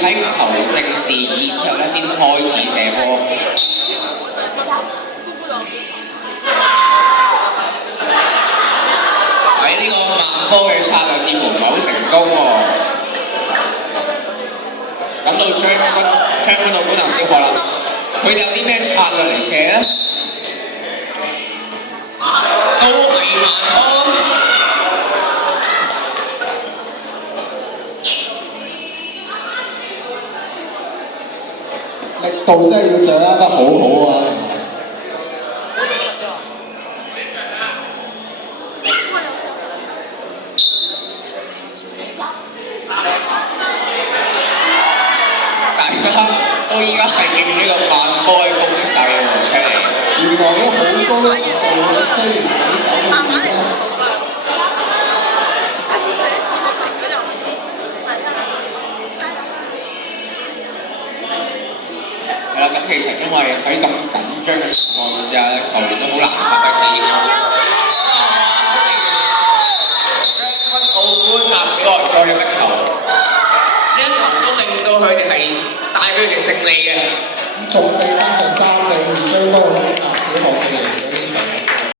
喺球證示意之後咧，先開始射波。喺呢個慢波嘅策略似乎唔係好成功喎。咁到將軍澳本南小學啦，佢哋有啲咩策略嚟射咧？都係慢波。力度真係要掌握得好好啊！大家都依家係見到呢個慢波嘅攻勢喎出嚟。原來咧好高力度，雖然喺手面咧。係啦，咁其實因為喺咁緊張嘅情況之下咧，球員都好難發揮自己嘅優勢。將軍澳觀立小學再入一球，呢一球都令到佢哋係帶俾佢哋勝利嘅。仲未分就3-2，相當於觀立小學勝利。